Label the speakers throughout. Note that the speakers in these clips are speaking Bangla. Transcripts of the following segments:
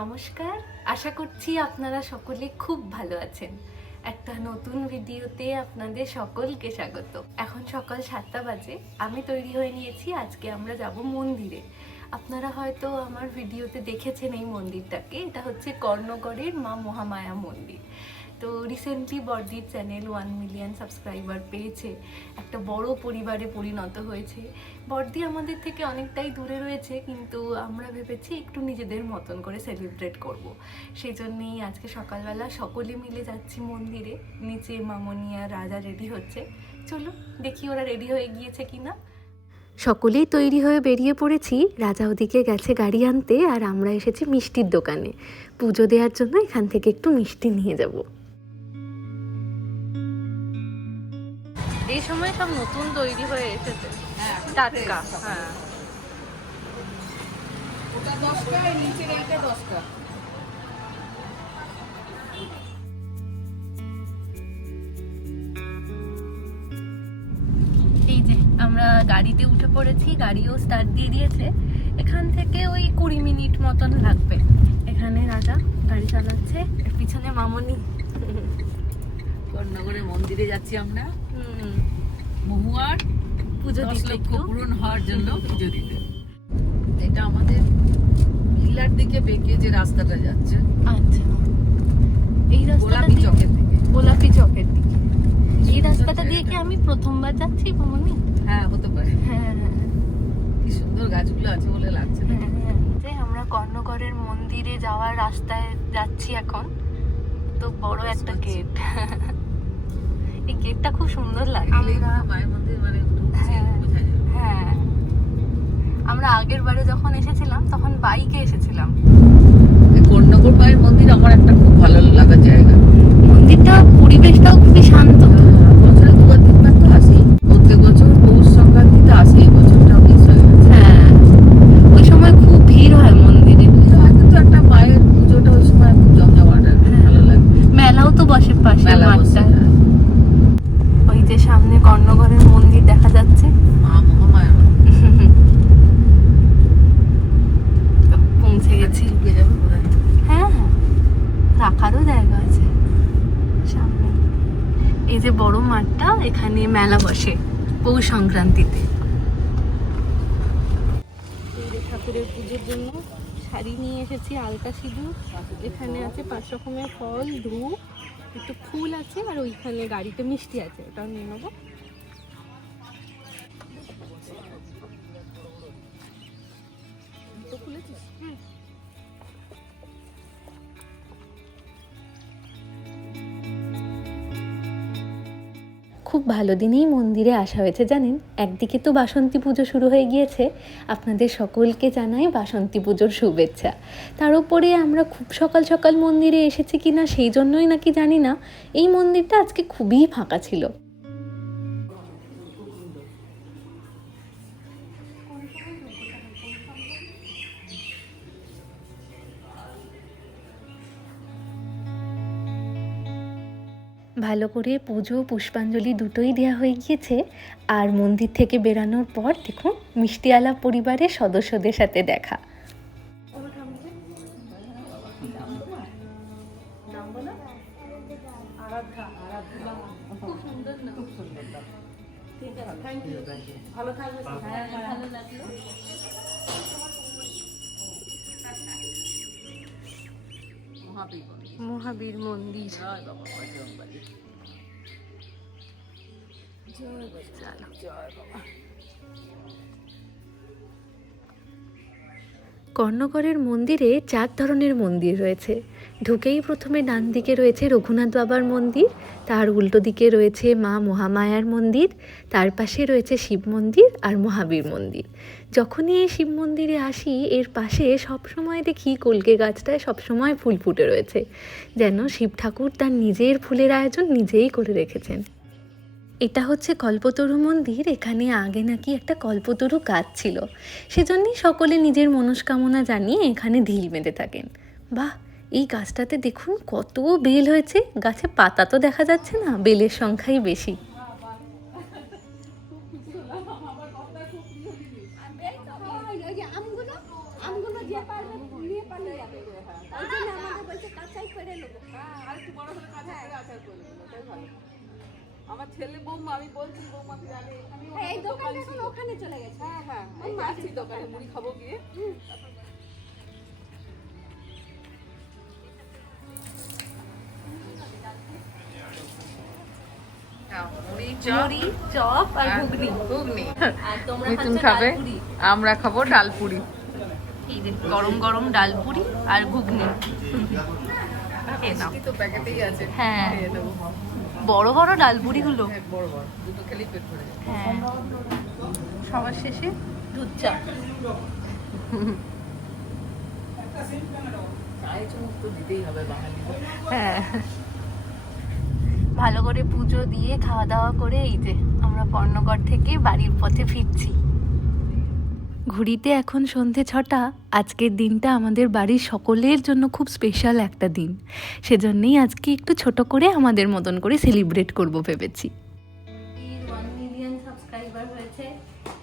Speaker 1: নমস্কার। আশা করছি আপনারা সকলে খুব ভালো আছেন। একটা নতুন ভিডিওতে আপনাদের সকলকে স্বাগত। এখন সকাল সাতটা বাজে, আমি তৈরি হয়ে নিয়েছি, আজকে আমরা যাব মন্দিরে। আপনারা হয়তো আমার ভিডিওতে দেখেছেন এই মন্দিরটাকে, এটা হচ্ছে কর্ণগড়ের মা মহামায়া মন্দির। তো রিসেন্টলি বর্দির চ্যানেল ওয়ান মিলিয়ন সাবস্ক্রাইবার পেয়েছে। একটা বড় পরিবারে পরিণত হয়েছে। বর্দি আমাদের থেকে অনেকটাই দূরে রয়েছে, কিন্তু আমরা ভেবেছি একটু নিজেদের মতন করে সেলিব্রেট করব। সেই জন্যেই আজকে সকালবেলা সকলে মিলে যাচ্ছি মন্দিরে। নিচে মামনি আর রাজা রেডি হচ্ছে। চলো দেখি ওরা রেডি হয়ে গিয়েছে কিনা। সকলেই তৈরি হয়ে বেরিয়ে পড়েছি। রাজা ওদিকে গেছে গাড়ি আনতে আর আমরা এসেছি মিষ্টির দোকানে। পুজো দেওয়ার জন্য এখান থেকে একটু মিষ্টি নিয়ে যাব। সময় সব নতুন তৈরি হয়ে এসেছে। টাটকা। হ্যাঁ।
Speaker 2: ওটা দশটা নিচের এইটা
Speaker 1: আমরা গাড়িতে উঠে পড়েছি গাড়িও স্টার্ট দিয়ে দিয়েছে। এখান থেকে ওই কুড়ি মিনিট মতন লাগবে। এখানে রাজা গাড়ি চালাচ্ছে পিছনে মামনি।
Speaker 2: কর্ণগরে মন্দিরে যাচ্ছি আমরা। মহুয়ার
Speaker 1: পুজো
Speaker 2: দশ
Speaker 1: দিতে
Speaker 2: লক্ষ পূরণ হওয়ার জন্য পুজো দিতে। এটা আমাদের ভিলার দিকে বেঁকে যে রাস্তাটা যাচ্ছে।
Speaker 1: আচ্ছা। এই রাস্তাটা
Speaker 2: গোলাপি চকের দিকে।
Speaker 1: গোলাপি চকের দিকে। এই রাস্তাটা দিয়ে কি আমি প্রথমবার যাচ্ছি মামনি
Speaker 2: হ্যাঁ হতে পারে।
Speaker 1: হ্যাঁ হ্যাঁ।
Speaker 2: কি সুন্দর গাছগুলো আছে বলে লাগছে না।
Speaker 1: যে আমরা কর্ণগড়ের মন্দিরে যাওয়ার রাস্তায় যাচ্ছি এখন। তো বড় একটা গেট এই কেকটা খুব সুন্দর লাগে আমরা
Speaker 2: মনে হয় মানে
Speaker 1: হ্যাঁ। হ্যাঁ। আমরা আগের বারে যখন এসেছিলাম তখন বাইকে এসেছিলাম।
Speaker 2: এই কর্ণগর মায়ের মন্দির আমার একটা খুব ভালো লাগার জায়গা
Speaker 1: মন্দিরটা পরিবেশটাও খুবই শান্ত
Speaker 2: বছরে দুবার তিনবার তো আসি প্রত্যেক বছর পৌষ সংক্রান্তিতে আসি এই বছরটা মিস হয়ে গেছে
Speaker 1: হ্যাঁ ওই সময় খুব ভিড় হয় মন্দিরে
Speaker 2: আর কিন্তু একটা মায়ের পুজোটা ওই সময় খুব জমজমাট আর কি, ভালো লাগে
Speaker 1: মেলাও তো বসে পাশে
Speaker 2: মেলা বসে
Speaker 1: মাঠটায় ওই যে সামনে কর্ণগড়ের মন্দির দেখা যাচ্ছে
Speaker 2: মা মহামায়া
Speaker 1: পৌঁছে গেছি
Speaker 2: ঢুকে যাবে বোধহয়
Speaker 1: হ্যাঁ হ্যাঁ রাখারও জায়গা আছে সামনে এই যে বড় মাঠটা এখানে মেলা বসে পৌষ সংক্রান্তিতে। ঠাকুরের পুজোর জন্য শাড়ি নিয়ে এসেছি, আলতা সিঁদুর, এখানে আছে পাঁচ রকমের ফল, ধূপ, একটু ফুল আছে আর ওইখানে গাড়িতে মিষ্টি আছে, ওটাও নিয়ে নেব। খুলেছিস হুম খুব ভালো দিনেই মন্দিরে আসা হয়েছে, জানেন? একদিকে তো বাসন্তী পুজো শুরু হয়ে গিয়েছে, আপনাদের সকলকে জানাই বাসন্তী পুজোর শুভেচ্ছা। তার উপরে আমরা খুব সকাল সকাল মন্দিরে এসেছি কি না সেই জন্যই নাকি জানি না, এই মন্দিরটা আজকে খুবই ফাঁকা ছিল। ভালো করে পুজো পুষ্পাঞ্জলি দুটোই দেওয়া হয়ে গিয়েছে। আর মন্দির থেকে বেরানোর পর দেখুন মিষ্টিওয়ালা পরিবারের সদস্যদের সাথে দেখা।
Speaker 2: ভালো থাকবে
Speaker 1: ভালো লাগল
Speaker 2: মহাবীর মন্দির।
Speaker 1: কর্ণগড়ের মন্দিরে চার ধরনের মন্দির রয়েছে। ঢুকেই প্রথমে ডান দিকে রয়েছে রঘুনাথ বাবার মন্দির, তার উল্টো দিকে রয়েছে মা মহামায়ার মন্দির, তার পাশে রয়েছে শিব মন্দির আর মহাবীর মন্দির। যখনই এই শিব মন্দিরে আসি, এর পাশে সবসময় দেখি কলকে গাছটায় সবসময় ফুল ফুটে রয়েছে। যেন শিব ঠাকুর তার নিজের ফুলের আয়োজন নিজেই করে রেখেছেন। এটা হচ্ছে কল্পতরু মন্দির, এখানে আগে নাকি একটা কল্পতরু গাছ ছিল। সেজন্যই সকলে নিজের মনস্কামনা জানিয়ে এখানে ঢিল বেঁধে থাকেন। বাহ! এই গাছটাতে দেখুন কত বেল হয়েছে। গাছে পাতা তো দেখা যাচ্ছে না বেলের সংখ্যাই বেশি।
Speaker 2: আমার ছেলে বৌমা আমি বলছি বৌমা তুই জানি
Speaker 3: হ্যাঁ, এই ওখানে চলে গেছে।
Speaker 2: হ্যাঁ হ্যাঁ আমি মাছি দোকানে মুড়ি খাব গিয়ে।
Speaker 1: হ্যাঁ।
Speaker 2: খাবে? আমরা খাব ডালপুরি।
Speaker 1: এই যে গরম গরম ডালপুরি আর ঘুগনি।
Speaker 2: আছে।
Speaker 1: হ্যাঁ। বড় বড় ডালপুরি গুলো
Speaker 2: হ্যাঁ,
Speaker 1: হ্যাঁ। সবার শেষে দুধ চা। হ্যাঁ। ভালো করে পুজো দিয়ে খাওয়া দাওয়া করে এই যে আমরা পর্ণগড় থেকে বাড়ির পথে ফিরছি। ঘুড়িতে এখন সন্ধে ছটা আজকের দিনটা আমাদের বাড়ির সকলের জন্য খুব স্পেশাল একটা দিন। সেজন্যই আজকে একটু ছোট করে আমাদের মতন করে সেলিব্রেট করব ভেবেছি। সাবস্ক্রাইবার হয়েছে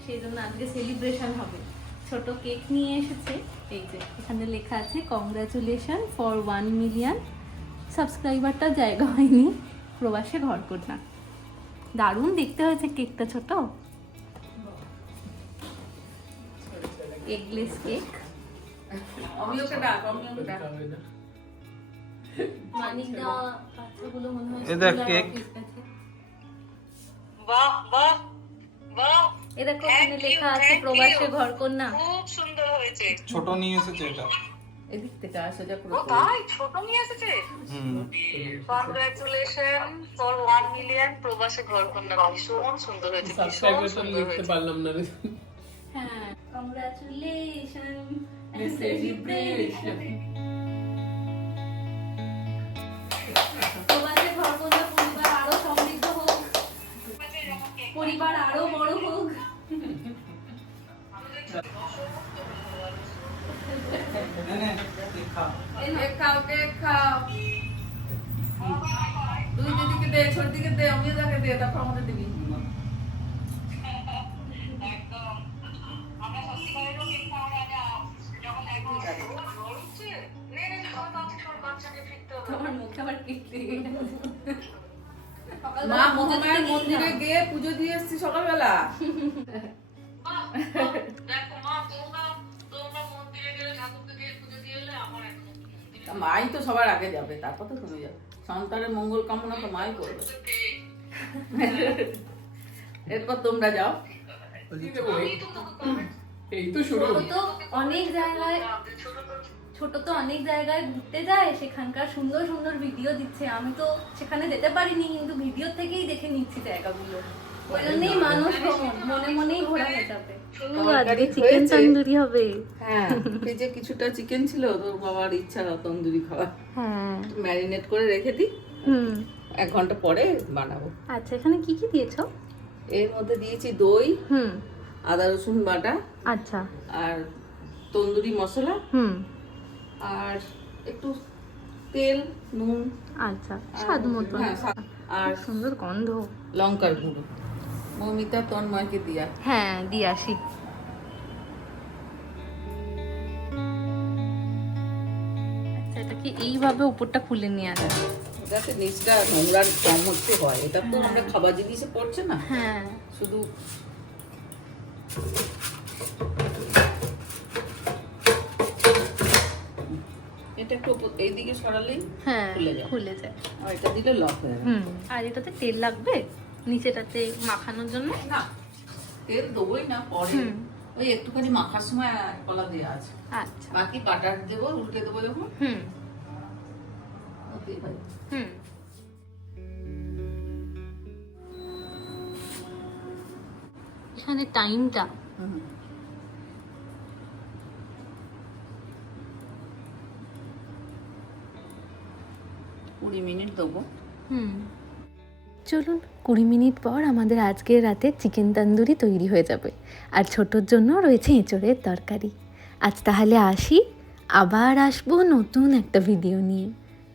Speaker 1: সেই জন্য আজকে সেলিব্রেশন হবে। ছোট কেক নিয়ে এসেছে এই যে এখানে লেখা আছে কংগ্রাচুলেশন ফর ওয়ান মিলিয়ন সাবস্ক্রাইবারটা জায়গা হয়নি। প্রবাসে ঘর কন্যা দারুণ দেখতে হয়েছে কেকটা ছোট। এগলেস কেক লেখা আছে প্রবাসে ঘর কন্যা
Speaker 4: খুব সুন্দর হয়েছে।
Speaker 5: ছোট নিয়ে এসেছে এটা।
Speaker 2: এদিক থেকে আসো যা
Speaker 4: ও ভাই ছোট নিয়ে এসেছে? কংগ্রাচুলেশন ফর ওয়ান মিলিয়ন প্রবাসে ঘর কন্যা ভীষণ সুন্দর হয়েছে ভীষণ সুন্দর হয়েছে।
Speaker 5: পারলাম না
Speaker 1: হ্যাঁ কংগ্রাচুলেশন
Speaker 2: সেলিব্রেশন দে তারপর আমাদের দিবি
Speaker 1: তোমার মুখে আবার কেক লেগে গেছে।
Speaker 2: মা মহামায়ের মন্দিরে গিয়ে পুজো দিয়ে এসেছি সকালবেলা। তা মাই তো সবার আগে যাবে তারপর তো তুমি যাবে। সন্তানের মঙ্গল কামনা তো মাই করবে। এরপর তোমরা যাও।
Speaker 5: এই তো শুরু
Speaker 1: তো অনেক জায়গায় ছোট তো অনেক জায়গায় ঘুরতে যায় সেখানকার সুন্দর সুন্দর ভিডিও দিচ্ছে। আমি তো সেখানে যেতে পারিনি কিন্তু ভিডিও থেকেই দেখে নিচ্ছি জায়গাগুলো। ওই জন্যই মানুষ ভ্রমণ মনে মনেই ঘোরা হয়ে চিকেন
Speaker 2: হয়েছে?
Speaker 1: তন্দুরি হবে।
Speaker 2: হ্যাঁ এই যে কিছুটা চিকেন ছিল তোর বাবার ইচ্ছা তন্দুরি খাওয়া ম্যারিনেট করে রেখে দিই।
Speaker 1: হুম।
Speaker 2: এক ঘণ্টা পরে বানাবো।
Speaker 1: আচ্ছা এখানে কি কি দিয়েছ?
Speaker 2: এর মধ্যে দিয়েছি দই
Speaker 1: হুম।
Speaker 2: আদা রসুন বাটা
Speaker 1: আচ্ছা।
Speaker 2: আর তন্দুরি মশলা।
Speaker 1: হুম।
Speaker 2: আর একটু তেল নুন।
Speaker 1: আচ্ছা স্বাদ মতো।
Speaker 2: হ্যাঁ, আর
Speaker 1: সুন্দর গন্ধ।
Speaker 2: লঙ্কার গুঁড়ো। মৌমিতা তন্ময়কে দিয়া।
Speaker 1: হ্যাঁ দিয়ে আসি। আচ্ছা এটাকে এইভাবে উপরটা খুলে নিয়ে আসা
Speaker 2: যাতে নিচটা নোংরার কম হয়। এটা তো আমরা খাবার জিনিসে পড়ছে না।
Speaker 1: হ্যাঁ।
Speaker 2: শুধু এটা একটু এইদিকে সরালেই
Speaker 1: হ্যাঁ
Speaker 2: খুলে যায়। আর এটা দিলে লক হয়ে
Speaker 1: হুম। আর এটাতে তেল লাগবে? নিচেটাতে মাখানোর জন্য?
Speaker 2: না তেল দেবোই না পরে। ওই একটুখানি মাখার সময় কলা দেওয়া আছে।
Speaker 1: আচ্ছা।
Speaker 2: বাকি বাটার দেবো উল্টে দেবো যখন।
Speaker 1: হুম।
Speaker 2: হয়।
Speaker 1: হুম এখানে টাইমটা
Speaker 2: হুম। কুড়ি মিনিট দেবো।
Speaker 1: হুম। চলুন কুড়ি মিনিট পর আমাদের আজকের রাতে চিকেন তন্দুরি তৈরি হয়ে যাবে। আর ছোটোর জন্য রয়েছে এঁচড়ের তরকারি। আজ তাহলে আসি আবার আসব নতুন একটা ভিডিও নিয়ে।